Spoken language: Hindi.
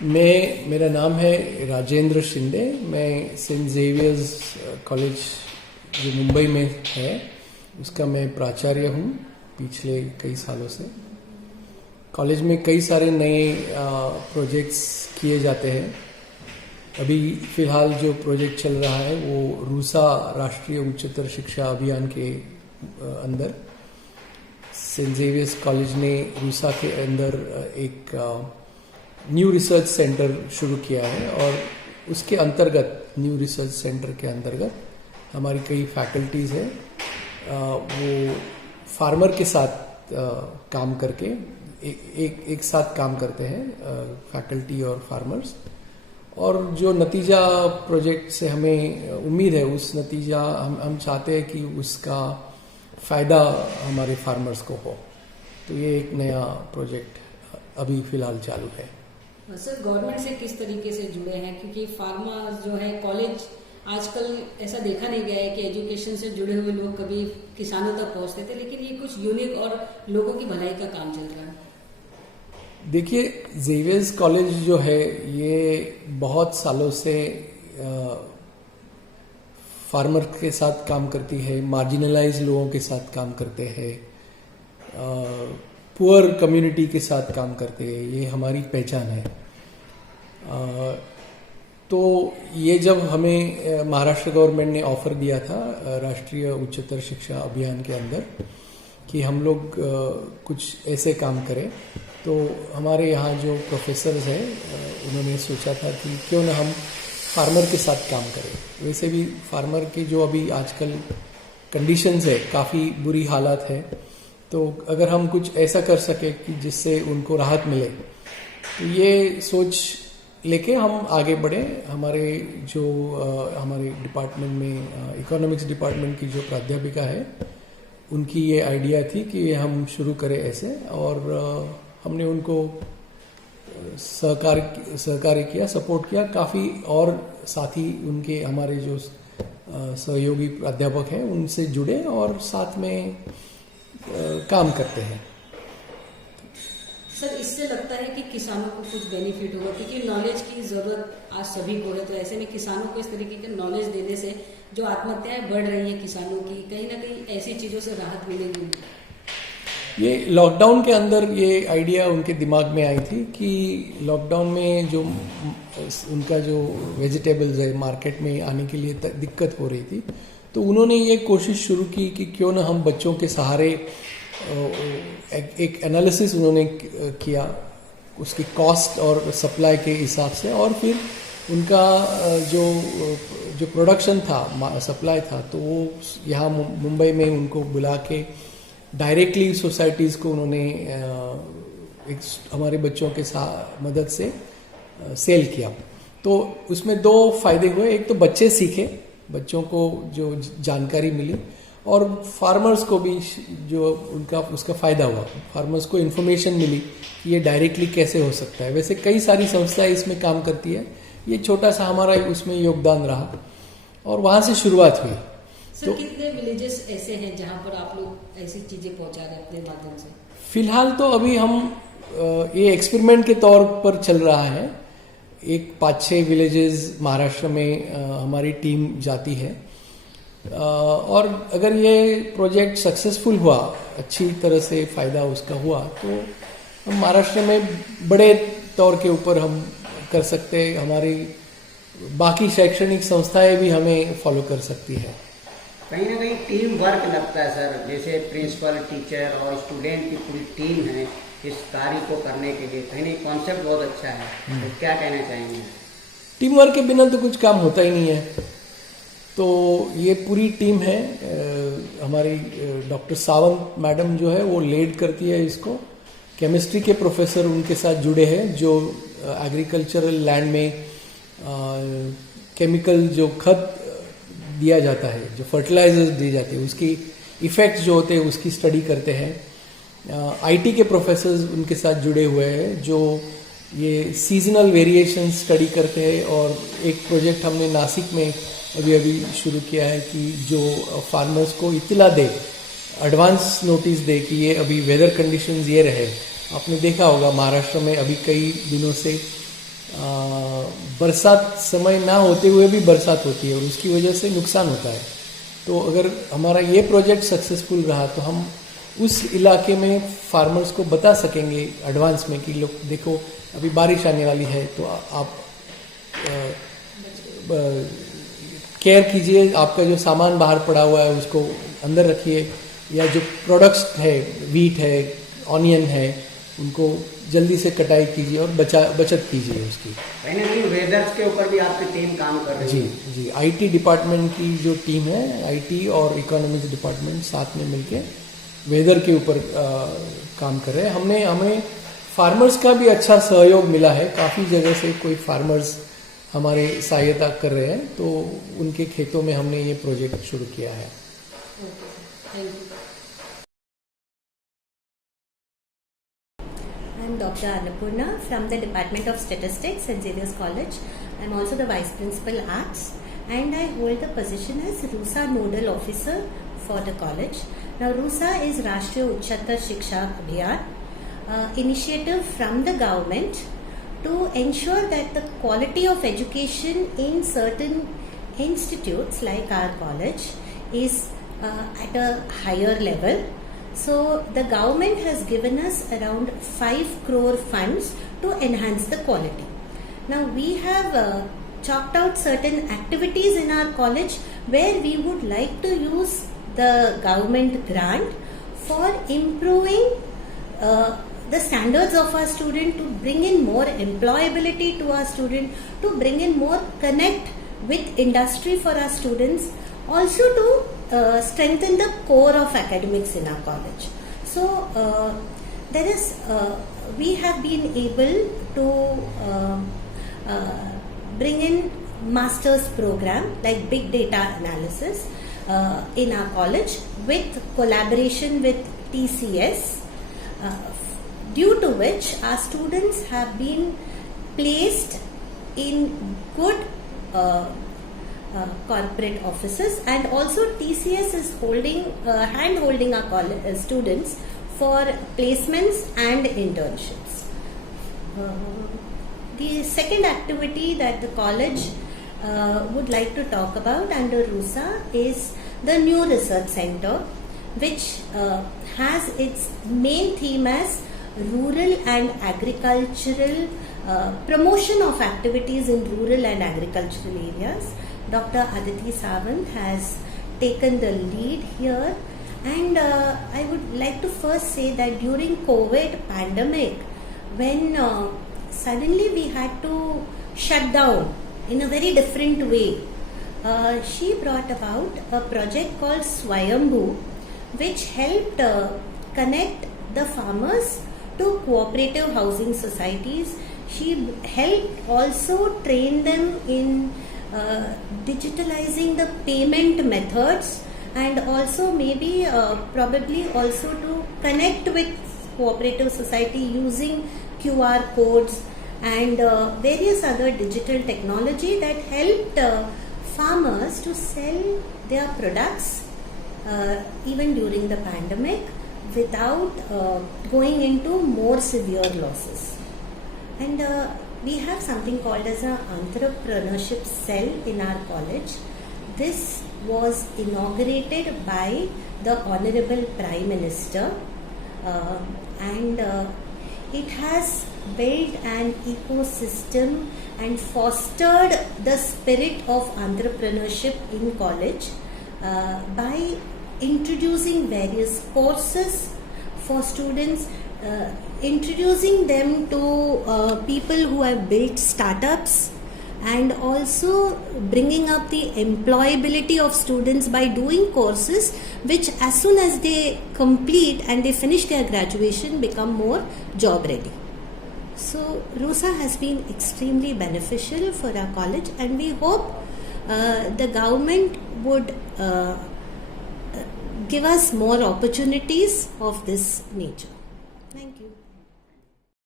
मेरा नाम है राजेंद्र शिंदे। मैं सेंट जेवियर्स कॉलेज जो मुंबई में है उसका मैं प्राचार्य हूँ पिछले कई सालों से। कॉलेज में कई सारे नए प्रोजेक्ट्स किए जाते हैं। अभी फ़िलहाल जो प्रोजेक्ट चल रहा है वो रूसा राष्ट्रीय उच्चतर शिक्षा अभियान के अंदर सेंट जेवियर्स कॉलेज ने रूसा के अंदर एक न्यू रिसर्च सेंटर शुरू किया है और उसके अंतर्गत न्यू रिसर्च सेंटर के अंतर्गत हमारी कई फैकल्टीज़ है वो फार्मर के साथ काम करके एक साथ काम करते हैं, फैकल्टी और फार्मर्स। और जो नतीजा प्रोजेक्ट से हमें उम्मीद है उस नतीजा हम चाहते हैं कि उसका फ़ायदा हमारे फार्मर्स को हो। तो ये एक नया प्रोजेक्ट अभी फ़िलहाल चालू है। सर, गवर्नमेंट से किस तरीके से जुड़े हैं? क्योंकि फार्मर्स जो है कॉलेज आजकल ऐसा देखा नहीं गया है कि एजुकेशन से जुड़े हुए लोग कभी किसानों तक पहुंचते थे, लेकिन ये कुछ यूनिक और लोगों की भलाई का काम चल रहा है। देखिए, जेवियर्स कॉलेज जो है ये बहुत सालों से फार्मर के साथ काम करती है, मार्जिनलाइज लोगों के साथ काम करते हैं, पुअर कम्युनिटी के साथ काम करते हैं। ये हमारी पहचान है। तो ये जब हमें महाराष्ट्र गवर्नमेंट ने ऑफर दिया था राष्ट्रीय उच्चतर शिक्षा अभियान के अंदर कि हम लोग कुछ ऐसे काम करें, तो हमारे यहाँ जो प्रोफेसर्स हैं उन्होंने सोचा था कि क्यों ना हम फार्मर के साथ काम करें। वैसे भी फार्मर के जो अभी आजकल कंडीशंस है, काफ़ी बुरी हालात है, तो अगर हम कुछ ऐसा कर सके कि जिससे उनको राहत मिले, तो ये सोच लेके हम आगे बढ़े। हमारे डिपार्टमेंट में इकोनॉमिक्स डिपार्टमेंट की जो प्राध्यापिका है उनकी ये आइडिया थी कि हम शुरू करें ऐसे, और हमने उनको सहकार्य किया, सपोर्ट किया काफ़ी। और साथ ही उनके हमारे जो सहयोगी प्राध्यापक हैं उनसे जुड़े और साथ में काम करते हैं। सर, इससे लगता है कि किसानों को कुछ बेनिफिट होगा, क्योंकि नॉलेज की ज़रूरत आज सभी को है। तो ऐसे में किसानों को इस तरीके के नॉलेज देने से जो आत्महत्याएं बढ़ रही हैं किसानों की, कहीं ना कहीं ऐसी चीज़ों से राहत मिलेगी। ये लॉकडाउन के अंदर ये आइडिया उनके दिमाग में आई थी कि लॉकडाउन में जो उनका जो वेजिटेबल्स है मार्केट में आने के लिए दिक्कत हो रही थी, तो उन्होंने ये कोशिश शुरू की कि क्यों ना हम बच्चों के सहारे एक एनालिसिस उन्होंने किया उसकी कॉस्ट और सप्लाई के हिसाब से, और फिर उनका जो प्रोडक्शन था, सप्लाई था, तो वो यहाँ मुंबई में उनको बुला के डायरेक्टली सोसाइटीज़ को उन्होंने एक हमारे बच्चों के मदद से सेल किया। तो उसमें दो फायदे हुए। एक तो बच्चे सीखे, बच्चों को जो जानकारी मिली, और फार्मर्स को भी जो उसका फ़ायदा हुआ। फार्मर्स को इन्फॉर्मेशन मिली कि ये डायरेक्टली कैसे हो सकता है। वैसे कई सारी संस्थाएं इसमें काम करती है, ये छोटा सा हमारा उसमें योगदान रहा और वहाँ से शुरुआत हुई। तो कितने विलेजेस ऐसे हैं जहाँ पर आप लोग ऐसी चीज़ें पहुँचा रहे हैं अपने माध्यम से? फिलहाल तो अभी हम ये एक्सपेरिमेंट के तौर पर चल रहा है। एक 5-6 विलेजेस महाराष्ट्र में हमारी टीम जाती है, और अगर ये प्रोजेक्ट सक्सेसफुल हुआ, अच्छी तरह से फ़ायदा उसका हुआ, तो हम महाराष्ट्र में बड़े तौर के ऊपर हम कर सकते हैं। हमारी बाकी शैक्षणिक संस्थाएं भी हमें फॉलो कर सकती है। कहीं ना कहीं टीम वर्क लगता है सर, जैसे प्रिंसिपल, टीचर और स्टूडेंट की पूरी टीम है इस कार्य को करने के लिए। कहीं कॉन्सेप्ट बहुत अच्छा है, तो क्या कहना चाहेंगे? टीम वर्क के बिना तो कुछ काम होता ही नहीं है। तो ये पूरी टीम है। हमारी डॉक्टर सावंत मैडम जो है वो लीड करती है इसको। केमिस्ट्री के प्रोफेसर उनके साथ जुड़े हैं, जो एग्रीकल्चरल लैंड में केमिकल जो खत दिया जाता है, जो फर्टिलाइजर्स दिए जाते हैं, उसकी इफ़ेक्ट्स जो होते हैं उसकी स्टडी करते हैं। आईटी के प्रोफेसर्स उनके साथ जुड़े हुए हैं जो ये सीजनल वेरिएशन स्टडी करते हैं। और एक प्रोजेक्ट हमने नासिक में अभी शुरू किया है कि जो फार्मर्स को इत्तला दे, एडवांस नोटिस दे कि ये अभी वेदर कंडीशंस ये रहे। आपने देखा होगा महाराष्ट्र में अभी कई दिनों से बरसात समय ना होते हुए भी बरसात होती है और उसकी वजह से नुकसान होता है। तो अगर हमारा ये प्रोजेक्ट सक्सेसफुल रहा तो हम उस इलाके में फार्मर्स को बता सकेंगे एडवांस में कि लोग देखो अभी बारिश आने वाली है, तो आप केयर कीजिए, आपका जो सामान बाहर पड़ा हुआ है उसको अंदर रखिए, या जो प्रोडक्ट्स है, वीट है, ऑनियन है, उनको जल्दी से कटाई कीजिए और बचत कीजिए उसकी। कहीं ना कहीं वेदर्स के ऊपर भी आपकी टीम काम कर रही है। जी, आईटी डिपार्टमेंट की जो टीम है, आईटी और इकोनॉमिक्स डिपार्टमेंट साथ में मिलके वेदर के ऊपर काम कर रहे हैं। हमें फार्मर्स का भी अच्छा सहयोग मिला है, काफ़ी जगह से कोई फार्मर्स हमारे सहायता कर रहे हैं, तो उनके खेतों में हमने ये प्रोजेक्ट शुरू किया है। Thank you. I'm Dr. Annapurna from the Department of Statistics at Xavier's College. I'm also the Vice Principal Arts and I hold the position as RUSA Nodal Officer for the college. Now RUSA is Rashtriya Uchchatar Shiksha Abhiyan, initiative from the government to ensure that the quality of education in certain institutes like our college is at a higher level. So the government has given us around 5 crore funds to enhance the quality. Now we have chalked out certain activities in our college where we would like to use the government grant for improving the standards of our student, to bring in more employability to our student, to bring in more connect with industry for our students, also to strengthen the core of academics in our college. So we have been able to bring in master's program like big data analysis in our college with collaboration with TCS, due to which our students have been placed in good corporate offices, and also TCS is hand holding our college students for placements and internships. The second activity that the college would like to talk about under RUSA is the new research center, which has its main theme as rural and agricultural promotion of activities in rural and agricultural areas. Dr. Aditi Sawant has taken the lead here, and I would like to first say that during COVID pandemic, when suddenly we had to shut down in a very different way, she brought about a project called Swayambhu, which helped connect the farmers to cooperative housing societies. She helped also train them in digitalizing the payment methods, and also maybe probably also to connect with cooperative society using QR codes and various other digital technology that helped farmers to sell their products even during the pandemic without going into more severe losses. And we have something called as an entrepreneurship cell in our college. This was inaugurated by the Honorable Prime Minister, and it has built an ecosystem and fostered the spirit of entrepreneurship in college by introducing various courses for students, introducing them to people who have built startups, and also bringing up the employability of students by doing courses which, as soon as they complete and they finish their graduation, become more job ready. So RUSA has been extremely beneficial for our college, and we hope the government would give us more opportunities of this nature.